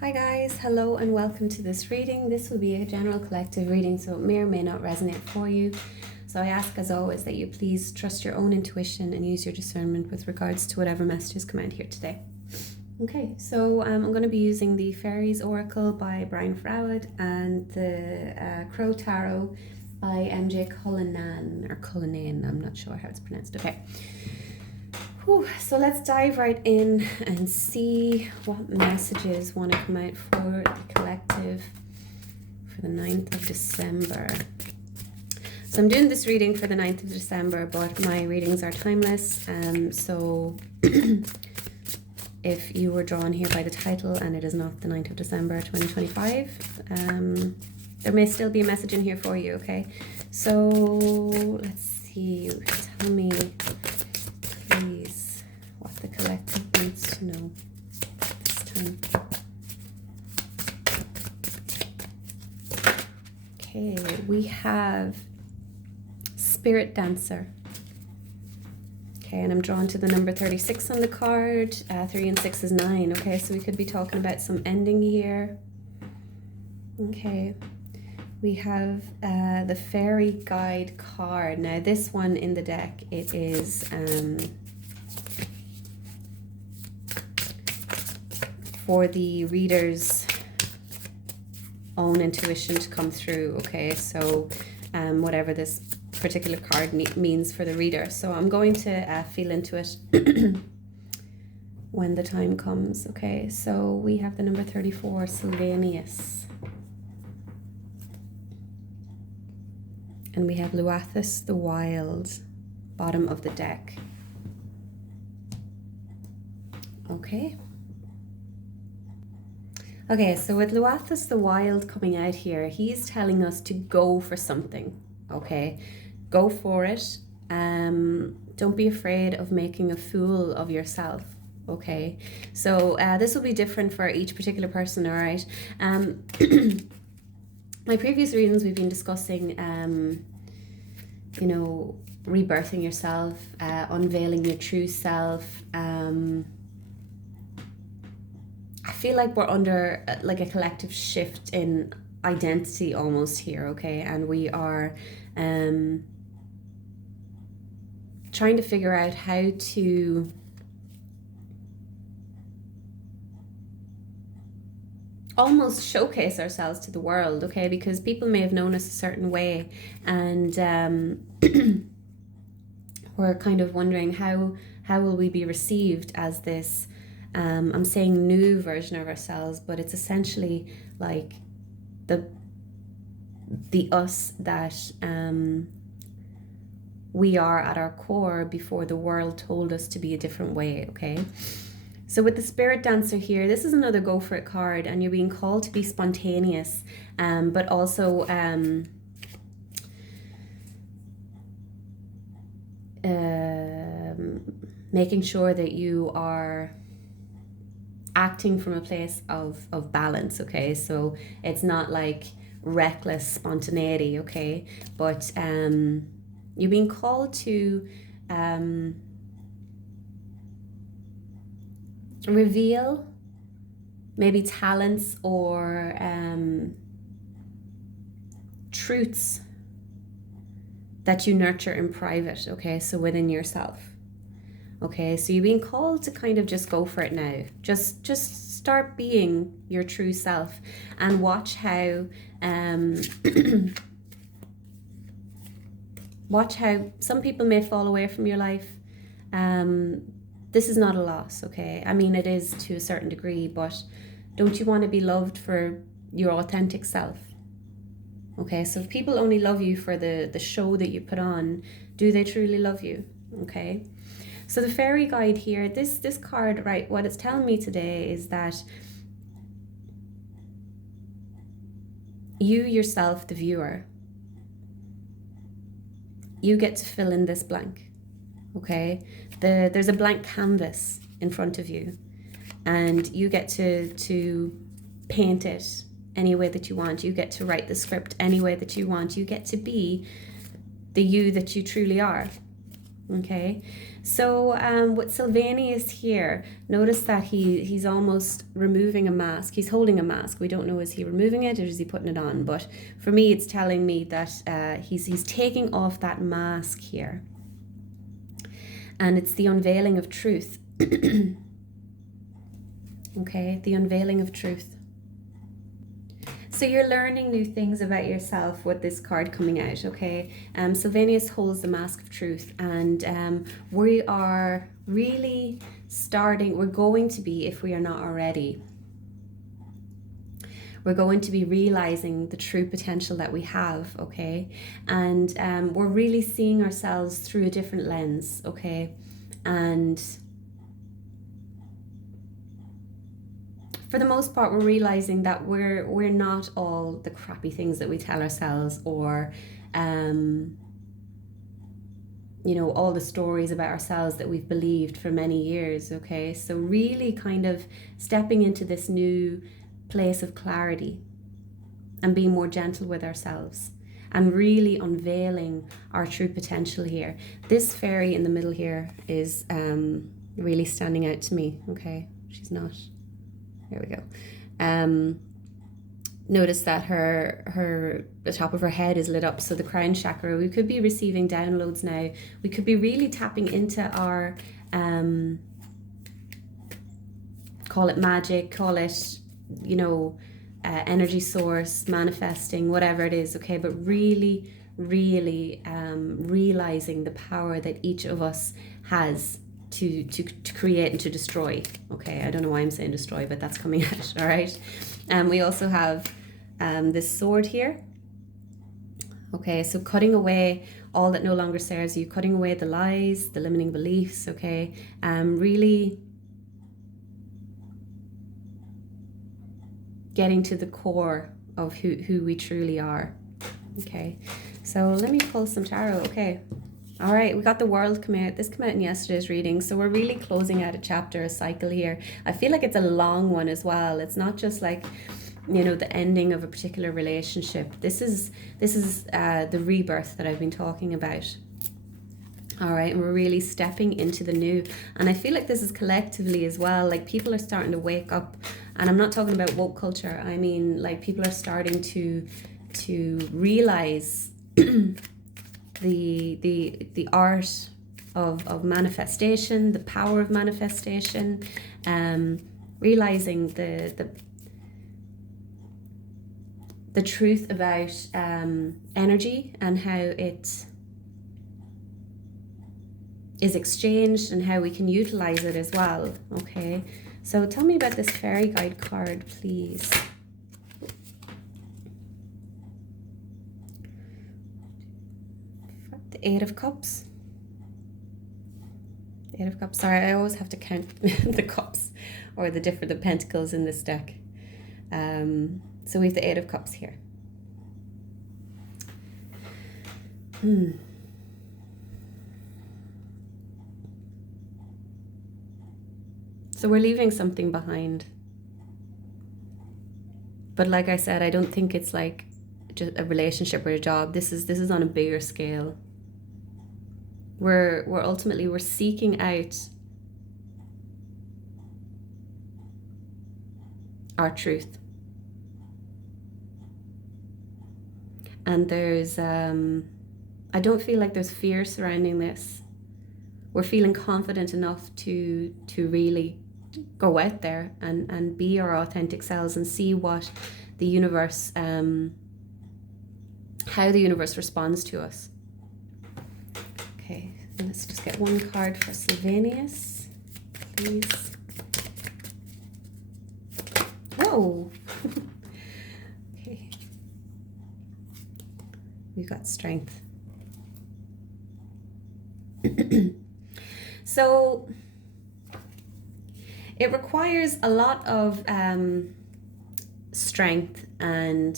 Hi guys, hello and welcome to this reading. This will be a general collective reading, so it may or may not resonate for you. So I ask as always that you please trust your own intuition and use your discernment with regards to whatever messages come out here today. Okay, so I'm going to be using the Fairies Oracle by Brian Froud and the Crow Tarot by MJ Cullinan, or Cullinan, I'm not sure how it's pronounced. Okay. Whew, so let's dive right in and see what messages want to come out for the collective for the 9th of December. So I'm doing this reading for the 9th of December, but my readings are timeless. So if you were drawn here by the title and it is not the 9th of December 2025, there may still be a message in here for you, okay? So let's see, tell me please what the collective needs to know this time. Okay, we have Spirit Dancer. Okay, and I'm drawn to the number 36 on the card. 3 and 6 is 9. Okay, so we could be talking about some ending here. Okay, we have the Fairy Guide card. Now this one in the deck, it is for the reader's own intuition to come through. Okay, so whatever this particular card means for the reader. So I'm going to feel into it when the time comes. Okay, so we have the number 34, Sylvanus. And we have Luathus the Wild, bottom of the deck. Okay. Okay, so with Luathus the Wild coming out here, he's telling us to go for something, okay? Go for it. Don't be afraid of making a fool of yourself, okay? So this will be different for each particular person, all right? My previous readings, we've been discussing, you know, rebirthing yourself, unveiling your true self. I feel like we're under like a collective shift in identity almost here, okay? And we are trying to figure out how to almost showcase ourselves to the world, okay? Because people may have known us a certain way, and we're kind of wondering how will we be received as this I'm saying new version of ourselves, but it's essentially like the us that we are at our core before the world told us to be a different way, okay? So with the Spirit Dancer here, this is another go for it card, and you're being called to be spontaneous, but also making sure that you are acting from a place of balance, okay? So it's not like reckless spontaneity, okay? But you're being called to reveal maybe talents or truths that you nurture in private, okay? So within yourself. Okay, so you're being called to kind of just go for it now. Just start being your true self, and watch how watch how some people may fall away from your life. This is not a loss, okay? I mean, it is to a certain degree, but don't you want to be loved for your authentic self? Okay, so if people only love you for the show that you put on, do they truly love you? Okay. So the Fairy Guide here, this card, right, what it's telling me today is that you yourself, the viewer, you get to fill in this blank, okay? There's a blank canvas in front of you, and you get to paint it any way that you want. You get to write the script any way that you want. You get to be the you that you truly are. Okay, so with Sylvanus here, notice that he's almost removing a mask. He's holding a mask. We don't know, is he removing it or is he putting it on? But for me, it's telling me that he's taking off that mask here, and it's the unveiling of truth. Okay, the unveiling of truth. So you're learning new things about yourself with this card coming out, okay? Sylvanus holds the mask of truth, and we are really we're going to be, if we are not already, we're going to be realizing the true potential that we have, okay? And we're really seeing ourselves through a different lens, okay? And for the most part, we're realizing that we're not all the crappy things that we tell ourselves, or all the stories about ourselves that we've believed for many years. Okay, so really kind of stepping into this new place of clarity and being more gentle with ourselves and really unveiling our true potential here. This fairy in the middle here is really standing out to me. Okay, she's not. There we go. Notice that the top of her head is lit up, so the crown chakra. We could be receiving downloads now. We could be really tapping into our call it magic, call it energy source, manifesting, whatever it is. Okay, but really realizing the power that each of us has to create and to destroy. Okay, I don't know why I'm saying destroy, but that's coming out. All right. We also have this sword here. Okay, so cutting away all that no longer serves you, cutting away the lies, the limiting beliefs. Okay, really getting to the core of who we truly are. Okay, so let me pull some tarot. Okay. All right, we got the World come out. This came out in yesterday's reading. So we're really closing out a chapter, a cycle here. I feel like it's a long one as well. It's not just like, the ending of a particular relationship. This is the rebirth that I've been talking about. All right, and we're really stepping into the new. And I feel like this is collectively as well. Like people are starting to wake up. And I'm not talking about woke culture. I mean, like people are starting to realize the art of manifestation, the power of manifestation, realizing the truth about energy and how it is exchanged and how we can utilize it as well. Okay, so tell me about this fairy guide card, please. The Eight of Cups. The Eight of Cups. Sorry, I always have to count the cups or the pentacles in this deck. So we have the Eight of Cups here. So we're leaving something behind. But like I said, I don't think it's like just a relationship or a job. This is on a bigger scale. We're ultimately seeking out our truth. And there's I don't feel like there's fear surrounding this. We're feeling confident enough to really go out there and be our authentic selves and see what the universe how the universe responds to us. Okay, let's just get one card for Sylvanus, please. Whoa. Okay, we've got strength. So it requires a lot of strength and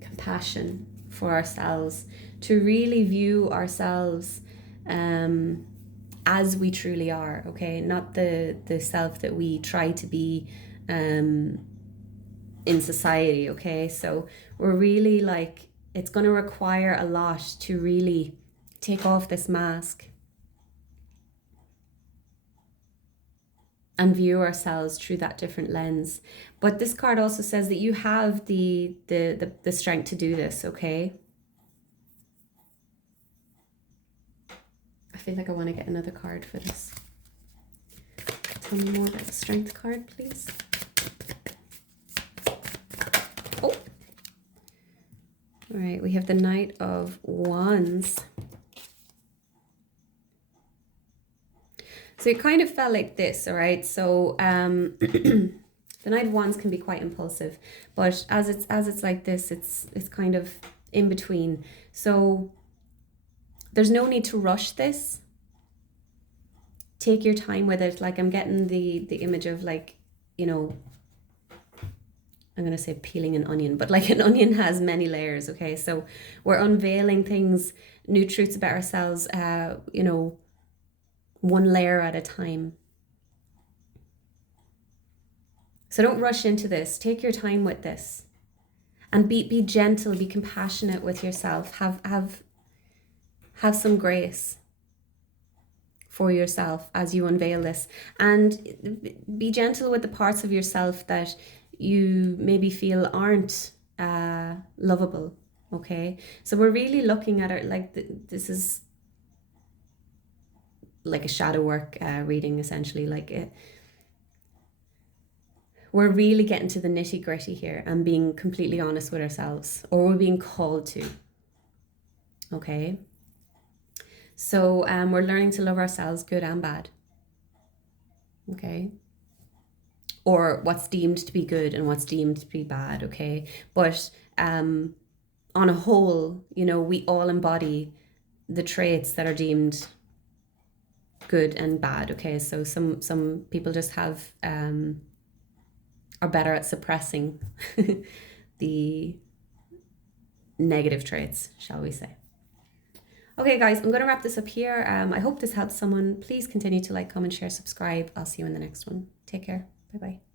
compassion for ourselves to really view ourselves as we truly are, okay? Not the self that we try to be in society, okay? So we're really like, it's going to require a lot to really take off this mask and view ourselves through that different lens. But this card also says that you have the strength to do this, okay? I feel like I want to get another card for this. Tell me more about the strength card, please. Oh! All right, we have the Knight of Wands. So it kind of felt like this, all right? So the Knight of Wands can be quite impulsive, but as it's like this, it's kind of in between. So there's no need to rush this. Take your time with it. Like I'm getting the image of like, you know, I'm going to say peeling an onion, but like an onion has many layers, okay? So we're unveiling things, new truths about ourselves, you know, one layer at a time. So don't rush into this. Take your time with this. And be gentle, be compassionate with yourself. Have some grace for yourself as you unveil this. And be gentle with the parts of yourself that you maybe feel aren't lovable, okay? So we're really looking at it like this is like a shadow work reading, essentially. Like we're really getting to the nitty gritty here and being completely honest with ourselves, or we're being called to, okay? So we're learning to love ourselves, good and bad, okay? Or what's deemed to be good and what's deemed to be bad, okay? But on a whole, you know, we all embody the traits that are deemed good and bad, okay? So some people just have are better at suppressing the negative traits, shall we say. Okay guys, I'm going to wrap this up here. I hope this helps someone. Please continue to like, comment, share, subscribe. I'll see you in the next one. Take care. Bye bye.